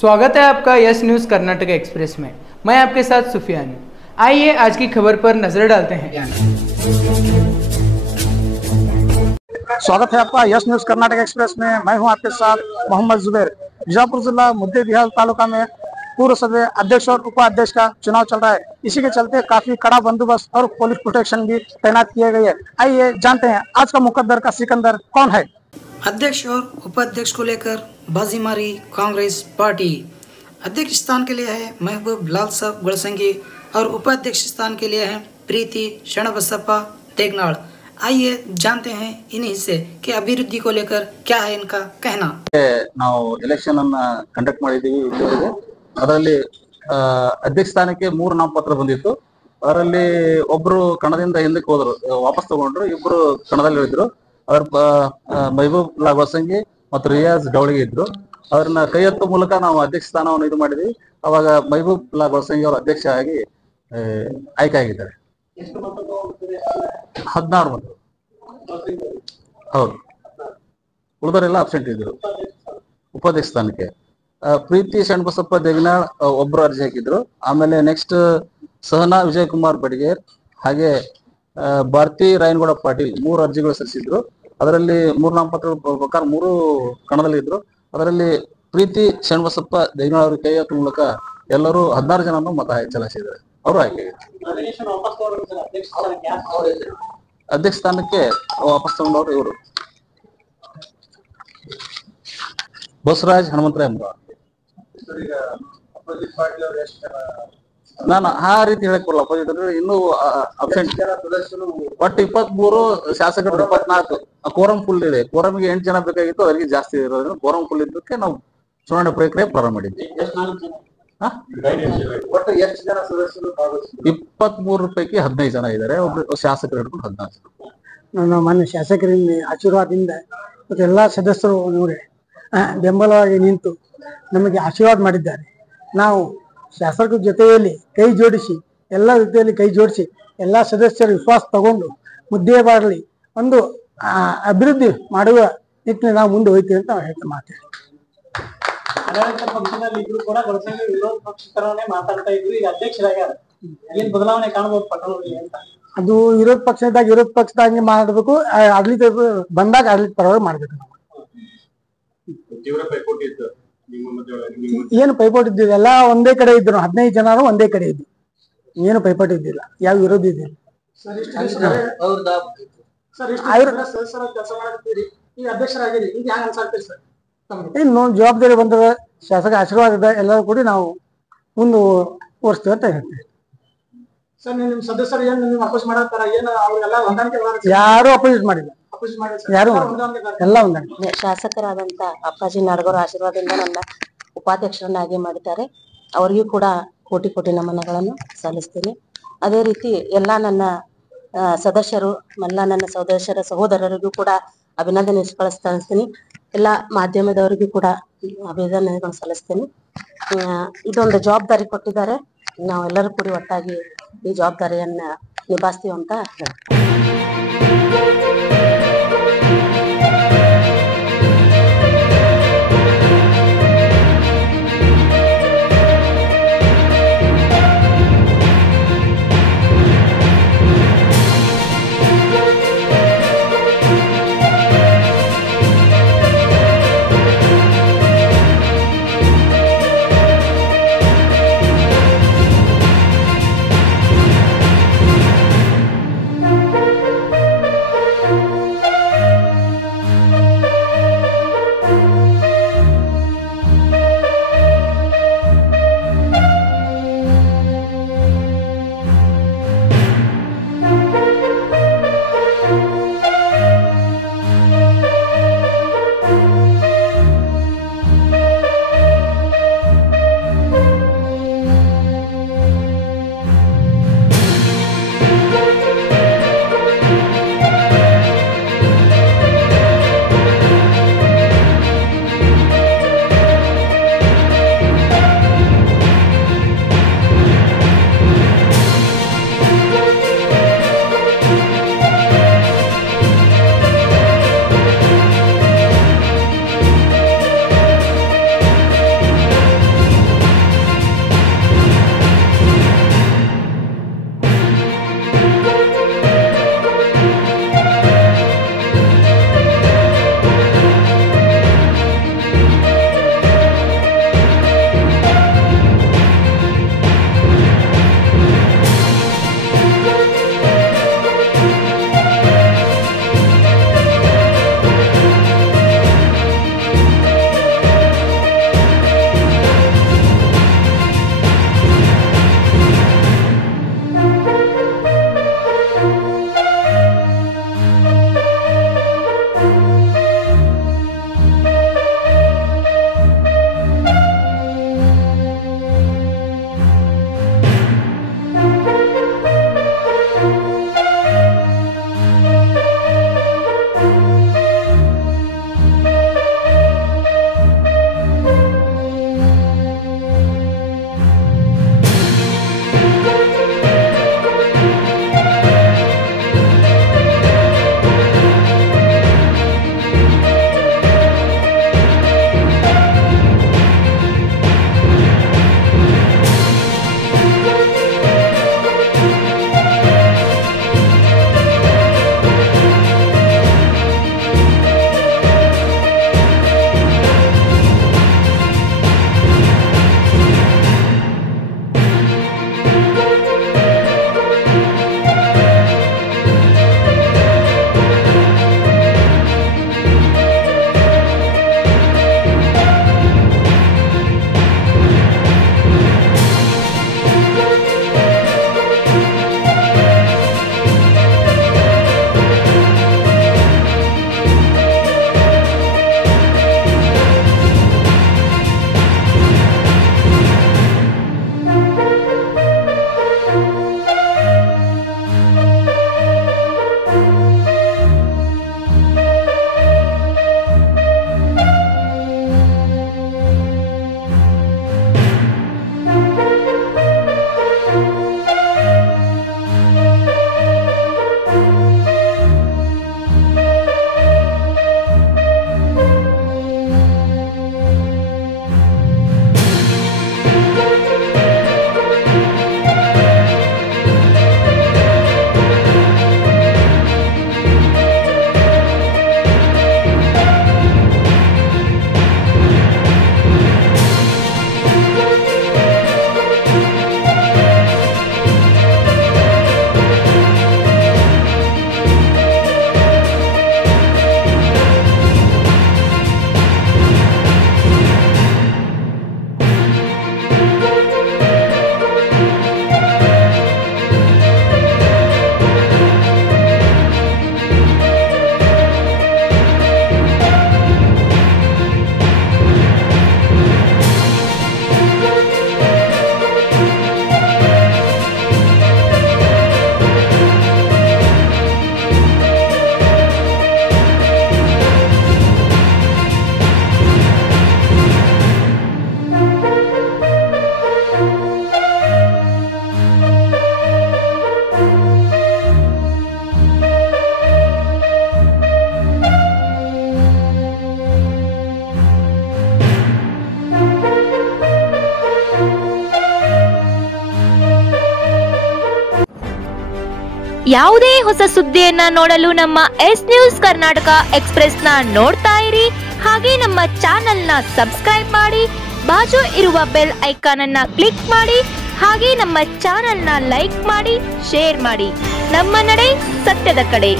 स्वागत है आपका यस न्यूज़ कर्नाटक एक्सप्रेस में। मैं आपके साथ सुफियान हूं। आइए आज की खबर पर नजर डालते हैं। स्वागत है आपका यस न्यूज कर्नाटक एक्सप्रेस में। मैं हूं आपके साथ मोहम्मद जुबैर। बीजापुर जिला मुद्देबिहार तालुका में पूर्व सदस्य अध्यक्ष और उपाध्यक्ष का चुनाव चल रहा है। इसी के चलते काफी कड़ा बंदोबस्त और पुलिस प्रोटेक्शन भी तैनात किए गए हैं। आइए जानते हैं आज का मुकद्दर का सिकंदर कौन है। अध्यक्ष और उपाध्यक्ष को लेकर बाजी मारी कांग्रेस पार्टी। अध्यक्ष स्थान के लिए है महबूब लाल साहब गुड़संगी और उपाध्यक्ष स्थान के लिए है प्रीति शरणबसप्पा देगनाड़। आइए जानते हैं इन्हीं से कि अभिवृद्धि को लेकर क्या है इनका कहना। ನಾವು ಎಲೆಕ್ಷನ್ ಅನ್ನ ಕಂಡಕ್ಟ್ ಮಾಡಿದೀವಿ। ಇದುವರೆಗೆ ಅದರಲ್ಲಿ ಅಧ್ಯಕ್ಷ ಸ್ಥಾನಕ್ಕೆ 3 ನಾಮಪತ್ರ ಬಂದಿತ್ತು। ಅದರಲ್ಲಿ ಒಬ್ರು ಕಣದಿಂದ ಹಿಂದಕ್ಕೆ ಹೋದ್ರು, ವಾಪಸ್ ತಗೊಂಡ್ರು। ಇಬ್ರು ಕಣದಲ್ಲಿ ಇದ್ರು, ಅವ್ರ ಮಹಬೂಬ್ ಲಾ ಗೊಸಂಗಿ ಮತ್ತು ರಿಯಾಜ್ ಡವಳಿಗೆ ಇದ್ರು। ಅವ್ರನ್ನ ಕೈ ಎತ್ತುವ ಮೂಲಕ ನಾವು ಅಧ್ಯಕ್ಷ ಸ್ಥಾನವನ್ನು ಇದು ಮಾಡಿದ್ವಿ। ಅವಾಗ ಮಹಬೂಬ್ ಲಾ ಗೊಸಂಗಿ ಅವರು ಅಧ್ಯಕ್ಷ ಆಗಿ ಆಯ್ಕೆ ಆಗಿದ್ದಾರೆ। 16 ಮಂದಿ ಹೌದು, ಉಳಿದವರೆಲ್ಲ ಅಬ್ಸೆಂಟ್ ಇದ್ರು। ಉಪಾಧ್ಯಕ್ಷ ಸ್ಥಾನಕ್ಕೆ ಪ್ರೀತಿ ಶರಣಬಸಪ್ಪ ದೇಗನಾಳ್ ಒಬ್ರು ಅರ್ಜಿ ಹಾಕಿದ್ರು। ಆಮೇಲೆ ನೆಕ್ಸ್ಟ್ ಸಹನಾ ವಿಜಯ್ ಕುಮಾರ್ ಬಡಿಗೇರ್ ಹಾಗೆ ಭಾರತಿ ರಾಯನಗೌಡ ಪಾಟೀಲ್ 3 ಅರ್ಜಿಗಳು ಸಲ್ಲಿಸಿದ್ರು। ಅದರಲ್ಲಿ 3 ನಾಮಪತ್ರ ಪ್ರಕಾರ 3 ಕಣದಲ್ಲಿ ಇದ್ರು। ಅದರಲ್ಲಿ ಪ್ರೀತಿ ಶರಣಬಸಪ್ಪ ದೇಗನಾಳ್ ಅವರ ಕೈ ಎತ್ತುವ ಮೂಲಕ ಎಲ್ಲರೂ 16 ಜನನ್ನು ಮತ ಚಲಾಯಿಸಿದ್ದಾರೆ। ಅವರು ಆಯ್ಕೆ ಅಧ್ಯಕ್ಷ ಸ್ಥಾನಕ್ಕೆ ವಾಪಸ್ ತಗೊಂಡವರು ಇವರು ಬಸವರಾಜ್ ಹನುಮಂತರಾಯ ಎಂಬ। ನಾನು ಆ ರೀತಿ ಹೇಳಕ್ ಬರಲ್ಲ, ಅಪೋಸಿಟ್ ಅಂದ್ರೆ ಇನ್ನೂ ಅಬ್ಸೆಂಟ್ ಒಟ್ಟು 23 ಶಾಸಕರು 24 ಕೋರಂ ಫುಲ್ ಇದೆ। ಕೋರಂಗೆ 8 ಜನ ಬೇಕಾಗಿತ್ತು, ಅವರಿಗೆ ಜಾಸ್ತಿ ಇರೋದ್ರಿಂದ ಕೋರಂ ಫುಲ್ ಇದ್ದಕ್ಕೆ ನಾವು ಚುನಾವಣೆ ಪ್ರಕ್ರಿಯೆ ಪ್ರಾರಂಭ ಮಾಡಿದ್ವಿ। 23 ಪೈಕಿ 15 ಜನ ಇದ್ದಾರೆ, ಒಬ್ರು ಶಾಸಕರು ಹಿಡ್ಕೊಂಡು 14 ಜನ। ನನ್ನ ಮಾನ್ಯ ಶಾಸಕರಿಂದ ಆಶೀರ್ವಾದದಿಂದ ಮತ್ತು ಎಲ್ಲ ಸದಸ್ಯರು ನೋಡಿ ಬೆಂಬಲವಾಗಿ ನಿಂತು ನಮಗೆ ಆಶೀರ್ವಾದ ಮಾಡಿದ್ದಾರೆ। ನಾವು ಶಾಸಕರ ಜೊತೆಯಲ್ಲಿ ಕೈ ಜೋಡಿಸಿ ಎಲ್ಲ ರೀತಿಯಲ್ಲಿ ಕೈ ಜೋಡಿಸಿ ಎಲ್ಲ ಸದಸ್ಯರ ವಿಶ್ವಾಸ ತಗೊಂಡು ಮುದ್ದೇಬಾರಲಿ ಒಂದು ಅಭಿವೃದ್ಧಿ ಮಾಡುವ ನಿಟ್ಟಿನಲ್ಲಿ ನಾವು ಮುಂದೆ ಹೋಗ್ತೀವಿ ಅಂತ ನಾವು ಹೇಳ್ತಾ ಮಾತೇವೆ। ಆಡಳಿತ ಪಕ್ಷದಲ್ಲಿ ಇದ್ರು ಕೂಡ ಗೊಳಸಂಗಿ ವಿರೋಧ ಪಕ್ಷ ತರನೇ ಮಾತಾಡ್ತಾ ಇದ್ರು, ಈಗ ಅಧ್ಯಕ್ಷರಾಗ್ಯಾರ, ಏನ್ ಬದಲಾವಣೆ ಕಾಣಬಹುದು ಪಟ್ಟಣದಲ್ಲಿ ಅಂತ? ಅದು ವಿರೋಧ ಪಕ್ಷದಾಗಿ ಮಾಡಬೇಕು, ಆಡಳಿತ ಬಂದಾಗ ಆಡಳಿತ ಪರವಾಗಿ ಮಾಡ್ಬೇಕು। ನಾವು ಏನು ಪೈಪೋಟಿ ಇದ್ದಿಲ್ಲ, ಎಲ್ಲ ಒಂದೇ ಕಡೆ ಇದ್ರು, 15 ಜನರು ಒಂದೇ ಕಡೆ ಇದ್ರು, ಏನು ಪೈಪೋಟಿ ಇದ್ದಿಲ್ಲ, ಯಾವ ವಿರೋಧ ಇದ್ದಿಲ್ಲ। ಇನ್ನು ಜವಾಬ್ದಾರಿ ಬಂದದ, ಶಾಸಕ ಆಶೀರ್ವಾದ ಎಲ್ಲರೂ ಕೂಡಿ ನಾವು ಮುಂದುವರಿಸ್ತೀವಿ ಅಂತ ಹೇಳ್ತೀವಿ। ಯಾರು ಅಪೋಸಿಟ್ ಮಾಡಿಲ್ಲ, ಯಾರು ಎಲ್ಲ ಹೊಂದಾಣಿಕೆ। ಶಾಸಕರಾದಂತ ಅಪ್ಪಾಜಿ ನಾಡಗೌಡ ಆಶೀರ್ವಾದದಿಂದ ನನ್ನ ಉಪಾಧ್ಯಕ್ಷರನ್ನಾಗಿ ಮಾಡಿದ್ದಾರೆ, ಅವರಿಗೂ ಕೂಡ ಕೋಟಿ ಕೋಟಿ ನಮನಗಳನ್ನು ಸಲ್ಲಿಸ್ತೀನಿ। ಅದೇ ರೀತಿ ಎಲ್ಲ ನನ್ನ ಸದಸ್ಯರು ಎಲ್ಲ ನನ್ನ ಸಹೋದರರಿಗೂ ಕೂಡ ಅಭಿನಂದನೆ ಸಲ್ಲಿಸ್ತೀನಿ। ಎಲ್ಲ ಮಾಧ್ಯಮದವರಿಗೂ ಕೂಡ ಅಭಿನಂದನೆಗಳನ್ನು ಸಲ್ಲಿಸ್ತೀನಿ। ಇದೊಂದು ಜವಾಬ್ದಾರಿ ಕೊಟ್ಟಿದ್ದಾರೆ, ನಾವೆಲ್ಲರೂ ಕೂಡಿ ಒಟ್ಟಾಗಿ ಈ ಜವಾಬ್ದಾರಿಯನ್ನ ನಿಭಾಯಿಸ್ತೀವಿ ಅಂತ ಹೇಳ್ತೀನಿ। ಯಾವುದೇ ಹೊಸ ಸುದ್ದಿಯನ್ನ ನೋಡಲು ನಮ್ಮ ಎಸ್ ನ್ಯೂಸ್ ಕರ್ನಾಟಕ ಎಕ್ಸ್ಪ್ರೆಸ್ ನ ನೋಡ್ತಾ ಇರಿ. ಹಾಗೆ ನಮ್ಮ ಚಾನೆಲ್ ನ ಸಬ್ಸ್ಕ್ರೈಬ್ ಮಾಡಿ, ಬಾಜು ಇರುವ ಬೆಲ್ ಐಕಾನ್ ಅನ್ನ ಕ್ಲಿಕ್ ಮಾಡಿ. ಹಾಗೆ ನಮ್ಮ ಚಾನೆಲ್ ನ ಲೈಕ್ ಮಾಡಿ, ಶೇರ್ ಮಾಡಿ. ನಮ್ಮ ನಡೆ ಸತ್ಯದ ಕಡೆ.